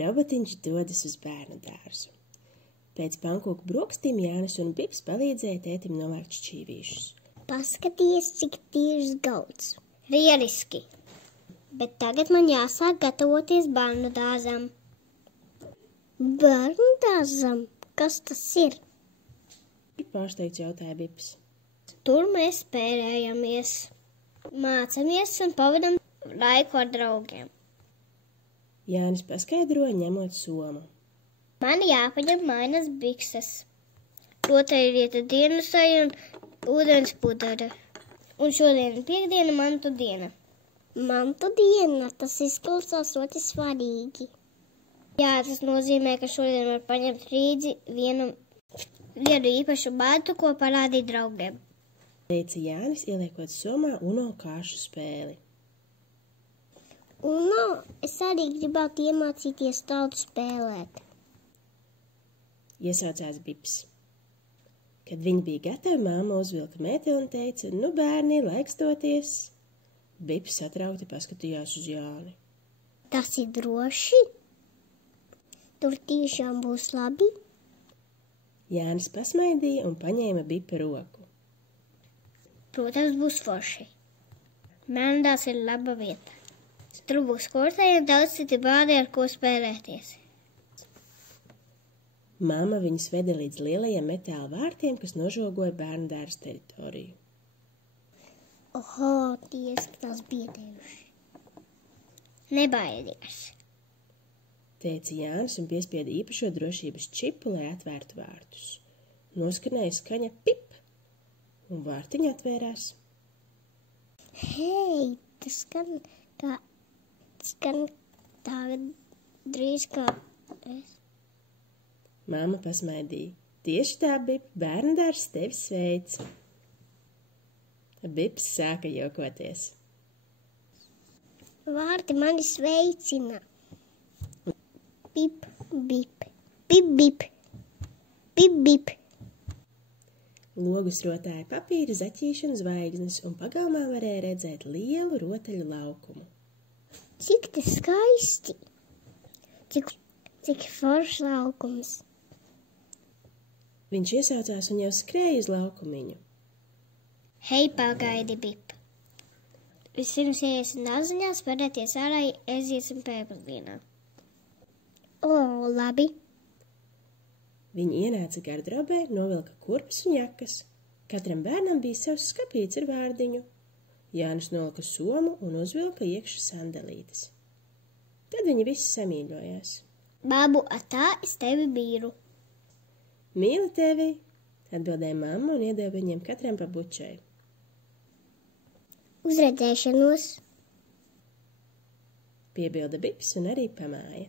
Robotiņš dodas uz bērnu dārzu. Pēc pankūku brokastīm Jānis un Bips palīdzēja tētim novākt šķīvīšus. Paskaties, cik tīrs galds. Lieliski! Bet tagad man jāsāk gatavoties bērnu dārzam. Bērnu dārzam? Kas tas ir? Pārsteigts jautāja Bips. Tur mēs spēlējamies, mācamies un pavadam laiku ar draugiem. Jānis paskaidroja, ņemot somu. Man jāpaņem mainas bikses. Rotaļlieta dienasai un ūdens pudara. Un šodien piekdiena mantu diena. Mantu diena, tas izklausās ļoti svarīgi. Jā, tas nozīmē, ka šodien var paņemt līdzi vienu īpašu mantu, ko parādīt draugiem. Teica Jānis, ieliekot somā Uno kāršu spēli. Uno, es arī gribētu iemācīties tādu spēlēt. Iesaucās Bips. Kad viņi bija gatavi, māma uzvilka mēteli un teica, nu bērni, laiks doties. Bips satraukti paskatījās uz Jāni. Tas ir droši? Tur tiešām būs labi? Jānis pasmaidīja un paņēma Bipa roku. Protams, būs forši. Bērndārs ir laba vieta. Tur būs kortēji un daudz citi bērni, ar ko spēlēties. Māma viņus veda līdz lielajiem metāla vārtiem, kas nožogoja bērndārs teritoriju. Oho, tie izskatās biedējuši. Nebaidies, Teica Jānis un piespieda īpašo drošības čipu, lai atvērtu vārtus. Noskanēja skaņa pip, un vārtiņi atvērās. Hei, tas skan tā drīz kā es. Māma pasmaidīja. Tieši tā, Bip, bērndārs tevi sveic. Bips sāka jokoties. Vārti mani sveicina. Pip, bip, pip, bip, pip, bip. Logus rotāja papīra, zaķīši un zvaigznes, un pagalmā varēja redzēt lielu rotaļu laukumu. Cik te skaisti! Cik foršs laukums! Viņš iesaucās un jau skrēja uz laukumiņu. Hei, pagaidi, Bip! Vispirms iesim dārziņā, spēlēties ārā, aiziesim pēcpusdienā. O, labi! Viņi ienāca gardrobē, novilka kurpes un jakas. Katram bērnam bija savs skapīts ar vārdiņu. Jānis nolika somu un uzvilka iekšā sandelītes. Tad viņi visi samīļojās. Babu, atā es tevi mīlu. Mīlu tevi, atbildēja mamma un iedeva viņiem katram pa bučai. Uzredzēšanos, Piebilda Bips un arī pamāja.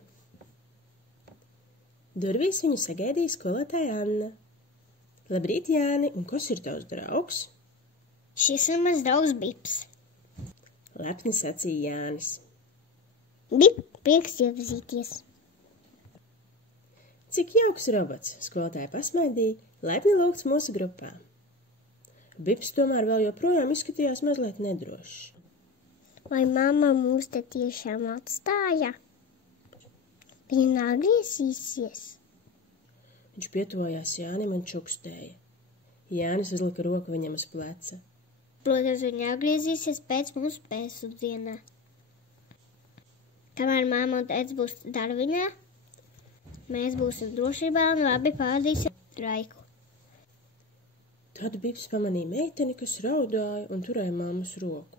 Durvīs viņu sagaidīja skolotāja Anna. Labrīt, Jāni, un kas ir tavs draugs? šis ir mans draugs Bips. Lepni sacīja Jānis. Bip, prieks iepazīties. Cik jauks robots, skolotāja pasmaidīja, laipni lūgts mūsu grupā. Bips tomēr vēl joprojām izskatījās mazliet nedrošs. Vai mamma mūs te tiešām atstāja? Viņa nav griezīsies. Viņš pietuvojās Jānim un čukstēja. Jānis uzlika roku viņam uz pleca. Protams, viņa atgriezīsies pēc mūsu pēcpusdienā. Kamēr mamma un tētis būs darbiņā, mēs būsim drošībā un labi pavadīsim laiku. Tad Bips pamanīja meiteni, kas raudāja un turēja mammas roku.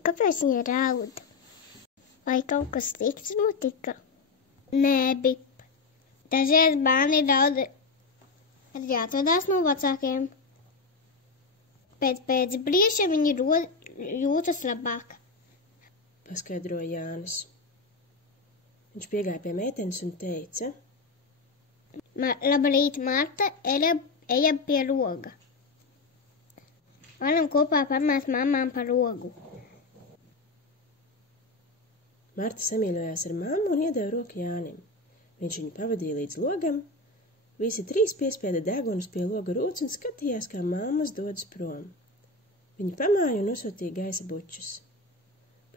Kāpēc viņa raud? Vai kaut kas slikts notika? Nē, Bip. Dažreiz bērni raud, kad jāatvadās no vecākiem. Pēc brīža viņi jūtas labāk. Paskaidroja Jānis. Viņš piegāja pie meitenes un teica. Labrīt, Marta, ejam pie loga. Varam kopā pamāt mamām par logu. Marta samīļojās ar mammu un iedeva roku Jānim. Viņš viņu pavadīja līdz logam. Visi trīs piespieda degunus pie loga rūts un skatījās, kā mammas dodas prom. Viņi pamāja un nosūtīja gaisa bučus.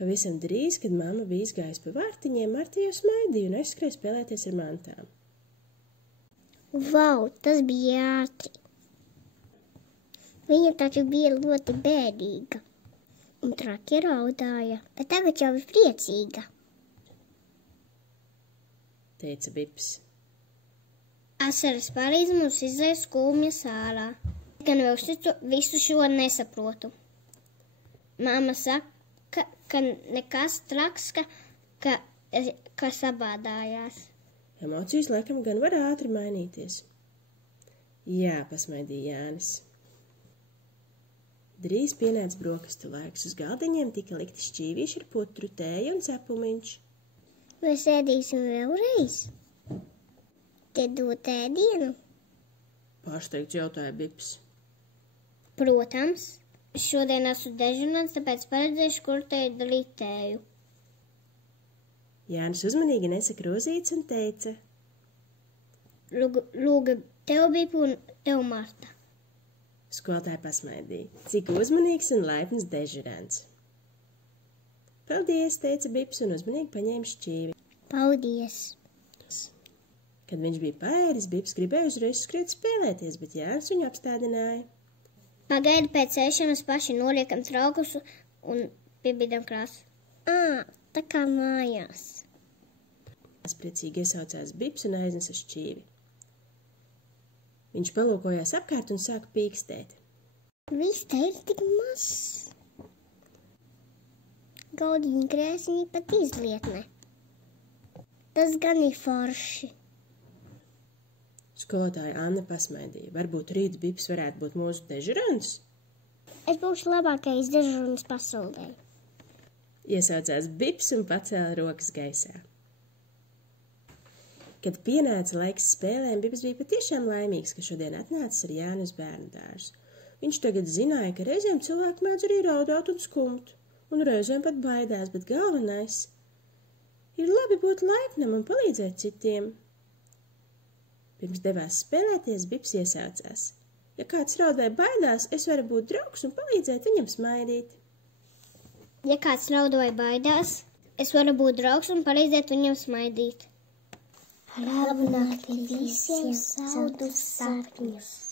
Pavisam drīz, kad mamma bija izgājusi pa vārtiņiem, Marta jau smaidīja un aizskrēja spēlēties ar mantām. Vau, tas bija ātri. Viņa taču bija ļoti bēdīga un traki raudāja, bet tagad jau ir priecīga, teica Bips. Asaras palīdz mums izlaist skumjas ārā. Gan vēl visu šo nesaprotu. Māma saka, ka nekas traks, ka sabādājās. Emocijas laikam gan var ātri mainīties. Jā, pasmaidīja Jānis. Drīz pienāca brokastu laiks. Uz galdiņiem tika likti šķīvīši ar putru, tēju un cepumiņš. Vai sēdīsim vēlreiz? Te dot ēdienu? Pārsteigts jautāja Bips. Protams, šodien esmu dežurants, tāpēc paredzēšu, kur te dalīt tēju. Jānis uzmanīgi nesa krūzītes un teica. Lūga tev, Bip, un tev, Marta. Skolotāja pasmaidīja. Cik uzmanīgs un laipns dežurants. Paldies, teica Bips un uzmanīgi paņēma šķīvi. Paldies. Kad viņš bija paēdis, Bips gribēja uzreiz skriet spēlēties, bet Jānis viņu apstādināja. Pagaidi, pēc ēšanas paši noliekam traukus un piebīdam krāsu. Tā kā mājās. Priecīgi iesaucās Bips un aiznesa šķīvi. Viņš palūkojās apkārt un sāka pīkstēt. Viss te ir tik mazs. Galdiņi krēsiņi pat izlietne. Tas gan ir forši. Skolotāja Anna pasmaidīja. Varbūt rīt Bips varētu būt mūsu dežurants? Es būšu labākais dežurants pasaulē. Iesaucās Bips un pacēla rokas gaisā. Kad pienāca laiks spēlēm, Bips bija patiešām laimīgs, ka šodien atnācis ar Jāni uz bērnu dārzu. Viņš tagad zināja, ka reizēm cilvēki mēdz arī raudāt un skumt, un reizēm pat baidās, bet galvenais ir labi būt laipnam un palīdzēt citiem. Pirms devās spēlēties, Bips iesācās. Ja kāds raud vai baidās, es varu būt draugs un palīdzēt viņam smaidīt. Ja kāds raud vai baidās, es varu būt draugs un palīdzēt viņam smaidīt. Labu nakti visiem, saldus sapņus!